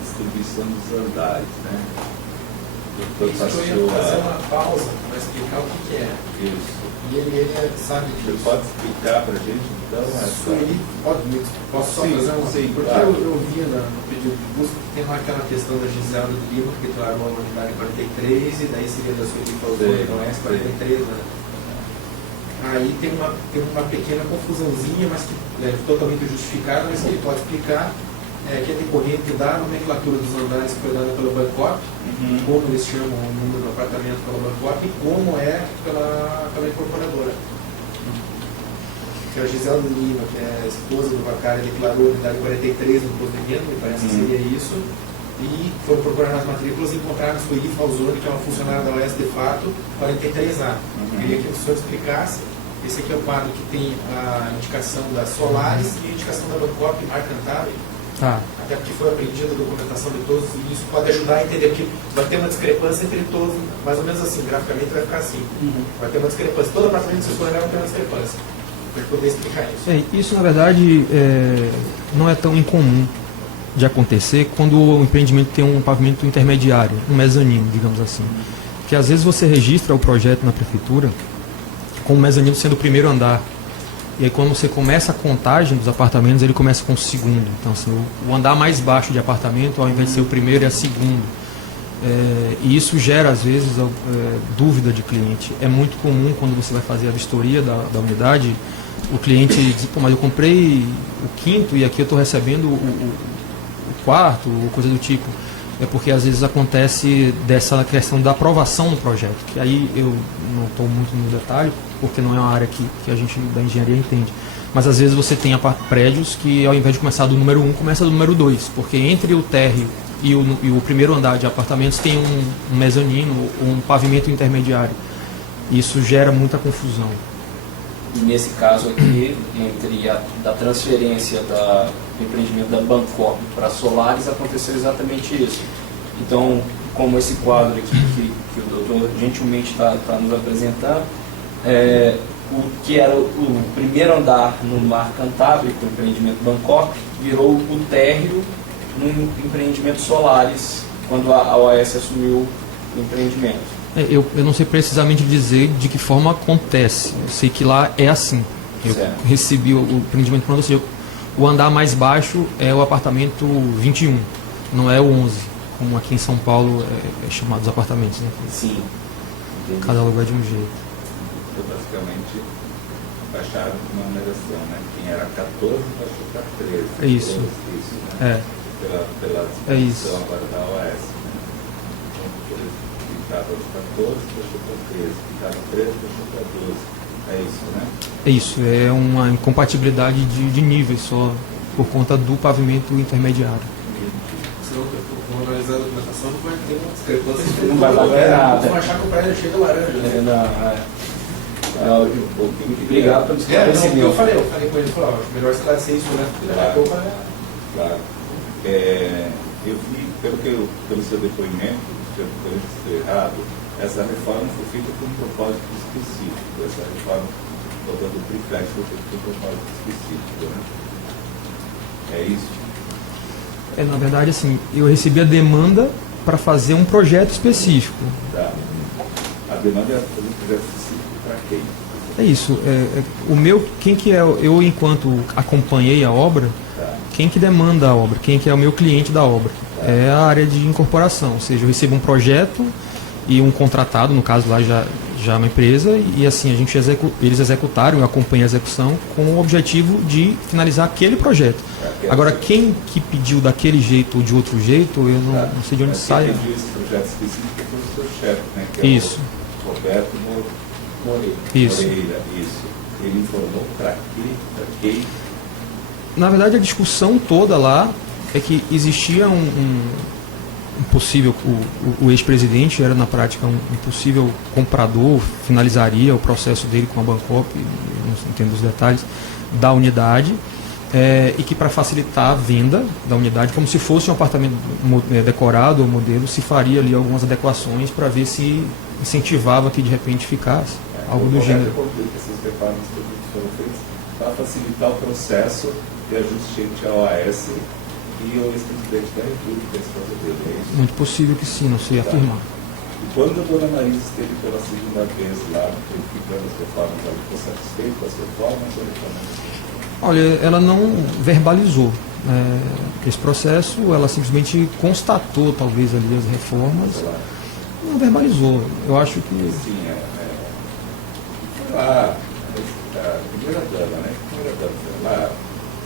distribuição dos andares, né? Eu ia fazer uma pausa para explicar o que é. Isso. E ele sabe Você disso. pode explicar para a gente, então? Posso só Sim, fazer uma... sim, Porque claro. eu vi no pedido de busca que tem lá aquela questão da Giselda do Lima, que declarou a unidade 43, e daí seria da Sueli Falcone, não é? 43, né? Aí tem uma pequena confusãozinha, mas que é totalmente justificada, mas que ele pode explicar, que é decorrente da nomenclatura dos andares que foi dada pelo Bancop, como eles chamam o número do apartamento pelo Bancop e como é pela incorporadora. Que a Giselda Lima, que é a esposa do Vacari, declarou a unidade 43 no provimento, me parece que seria isso, e foram procurar nas matrículas e encontraram a Sueli Falzoni, que é uma funcionária da OS de fato, 43A. Queria que o senhor explicasse. Esse aqui é o quadro que tem a indicação da Solaris e a indicação da Bancop Arcantável. Até porque foi apreendida a documentação de todos e isso pode ajudar a entender que vai ter uma discrepância entre todos, mais ou menos assim, graficamente vai ficar assim. Vai ter uma discrepância. Todo apartamento que vocês forem vai ter uma discrepância. Para poder explicar isso. Isso, na verdade, não é tão incomum de acontecer quando o empreendimento tem um pavimento intermediário, um mezanino, digamos assim. Porque às vezes você registra o projeto na prefeitura com o mezanino sendo o primeiro andar. E aí quando você começa a contagem dos apartamentos, ele começa com o segundo. Então assim, o andar mais baixo de apartamento, ao invés de ser o primeiro, é o segundo. E isso gera, às vezes, dúvida de cliente. É muito comum quando você vai fazer a vistoria da unidade, o cliente diz, pô, mas eu comprei o quinto e aqui eu estou recebendo o quarto, ou coisa do tipo. É porque às vezes acontece dessa questão da aprovação do projeto, que aí eu não estou muito no detalhe, porque não é uma área que a gente da engenharia entende. Mas às vezes você tem prédios que ao invés de começar do número 1, começa do número 2, porque entre o térreo e o primeiro andar de apartamentos tem um mezanino, um pavimento intermediário. Isso gera muita confusão. E nesse caso aqui, entre da transferência do empreendimento da Bancop para a Solaris, aconteceu exatamente isso. Então, como esse quadro aqui que o doutor gentilmente está nos apresentando, o que era o primeiro andar no Mar Cantábrico, o empreendimento Bancop, virou o térreo no empreendimento Solaris, quando a OAS assumiu o empreendimento. Eu não sei precisamente dizer de que forma acontece. Eu sei que lá é assim. Eu recebi o empreendimento pronto, ou seja, o andar mais baixo é o apartamento 21, não é o 11, como aqui em São Paulo é chamado os apartamentos. Né? Sim. Entendi. Cada lugar de um jeito. Então, basicamente, baixaram uma numeração, né? Quem era 14 baixou para 13. É isso. Isso, né? Pela É isso. disposição agora da OAS, né? Então, quem estava 14 baixou para 13, quem estava 13 baixou para 12. É isso, né? É isso, é uma incompatibilidade de níveis só, por conta do pavimento intermediário. Se não for analisar a documentação, não vai ter uma discrepância. Não vai bater nada. Vão achar que o prédio chega laranja, né? Obrigado pelo esclarecimento. Eu falei com ele, falou, acho melhor esclarecer isso, né? Porque daqui a pouco Claro. Eu vi, pelo seu depoimento, se eu estou errado, essa reforma foi feita com um propósito específico. Essa reforma toda do triplex foi feita com um propósito específico, né? É isso? Na verdade, assim, eu recebi a demanda para fazer um projeto específico. Tá. A demanda é fazer um projeto específico para quem? É isso. O meu, quem que é, eu enquanto acompanhei a obra, quem que demanda a obra, quem que é o meu cliente da obra? É a área de incorporação, ou seja, eu recebo um projeto e um contratado, no caso lá já uma empresa, e assim eles executaram, eu acompanhei a execução com o objetivo de finalizar aquele projeto. Agora, quem que pediu daquele jeito ou de outro jeito, eu não sei de onde sai. Quem pediu esse projeto específico foi o seu chefe, né? Que é Isso. o Roberto Moreira. Isso. Ele informou para quem? Na verdade, a discussão toda lá é que existia um possível, o ex-presidente era na prática um possível comprador, finalizaria o processo dele com a Bancop, não entendo os detalhes, da unidade, e que para facilitar a venda da unidade, como se fosse um apartamento decorado ou modelo, se faria ali algumas adequações para ver se incentivava que de repente ficasse algo do gênero. Essas reformas todas foram feitas para facilitar o processo de ajuste entre a OAS e o ex-presidente da República, a esposa dele, é isso? Muito possível que sim, não sei afirmar. E quando a dona Marisa esteve pela segunda vez lá, verificando as reformas, ela ficou satisfeita com as reformas ou reclamando? Olha, ela não verbalizou esse processo, ela simplesmente constatou talvez ali as reformas, não verbalizou. Eu acho que... Sim, foi lá, a primeira dama, né? A primeira dama foi lá,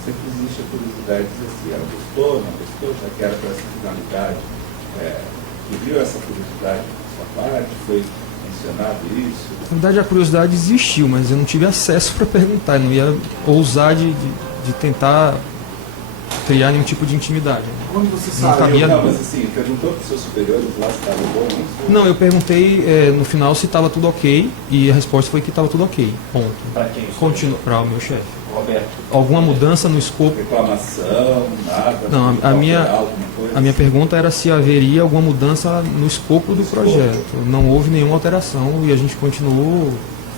sempre existe a curiosidade de dizer assim, ela gostou, não gostou, já que era para essa finalidade. Viu essa curiosidade da sua parte? Foi mencionado isso? Na verdade, a curiosidade existiu, mas eu não tive acesso para perguntar, eu não ia ousar de tentar criar nenhum tipo de intimidade. Quando você Não sabe, cabia Não, não. mas assim, perguntou para os seus superiores lá se estava bom isso? Não, eu perguntei no final se estava tudo ok e a resposta foi que estava tudo ok. Ponto. Para quem? Para o meu chefe. Roberto. Alguma mudança no escopo? Reclamação, nada? Não, a minha coisa? pergunta era se haveria alguma mudança no escopo do projeto. Não houve nenhuma alteração e a gente continuou,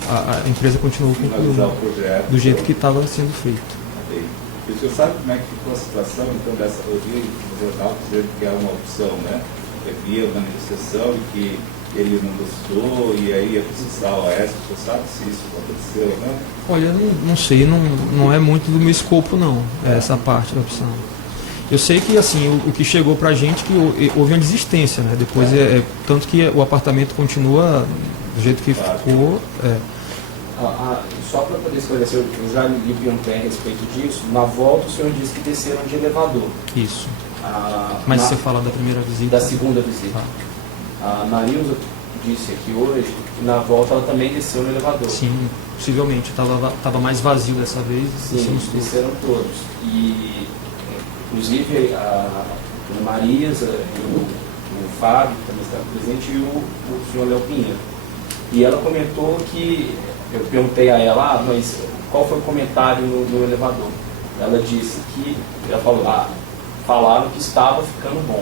a empresa continuou Finalizar o concluindo projeto. do jeito que estava sendo feito. Ok. E o senhor sabe como é que ficou a situação, então, dessa origem no jornal, dizendo que é uma opção, né? Havia uma negociação e que ele não gostou e aí ia processar a OAS, o senhor sabe se isso aconteceu, né? Olha, não sei, não é muito do meu escopo não, essa parte da opção. Eu sei que assim, o que chegou pra gente que houve uma desistência, né? Depois tanto que o apartamento continua do jeito que ficou. Só para poder esclarecer, eu já lhe perguntei a respeito disso. Na volta o senhor disse que desceram de elevador. Isso. Mas você fala da primeira visita? Da segunda visita. A Marilza disse aqui hoje que na volta ela também desceu no elevador. Sim, possivelmente. Estava mais vazio dessa vez. Sim, desceram todos. E, inclusive, a Marisa, o Fábio, que também estava presente, e o senhor Léo Pinheiro. E ela comentou que, eu perguntei a ela, mas qual foi o comentário no elevador? Ela disse que, ela falou, falaram que estava ficando bom.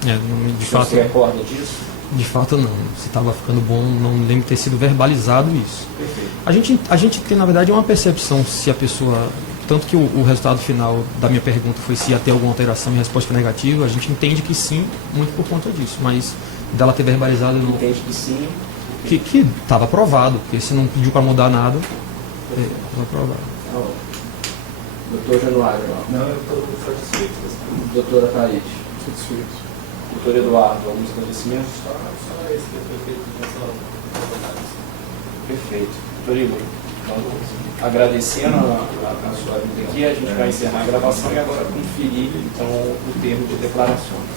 De fato, você recorda disso? De fato não. Se estava ficando bom, não lembro ter sido verbalizado isso. Perfeito. A gente tem, na verdade, uma percepção se a pessoa... Tanto que o resultado final da minha pergunta foi se ia ter alguma alteração e a resposta foi negativa, a gente entende que sim, muito por conta disso. Mas dela ter verbalizado... Entende que sim. Que estava aprovado, porque se não pediu para mudar nada, estava aprovado. Doutor Januário. Não, eu estou satisfeito. Doutora Thaís. satisfeito. Doutor Eduardo, alguns esclarecimentos? Só esse que foi feito nessa análise. Perfeito. Doutor Igor. agradecendo a sua vinda aqui, a gente vai encerrar a gravação e agora conferir então o termo de declarações.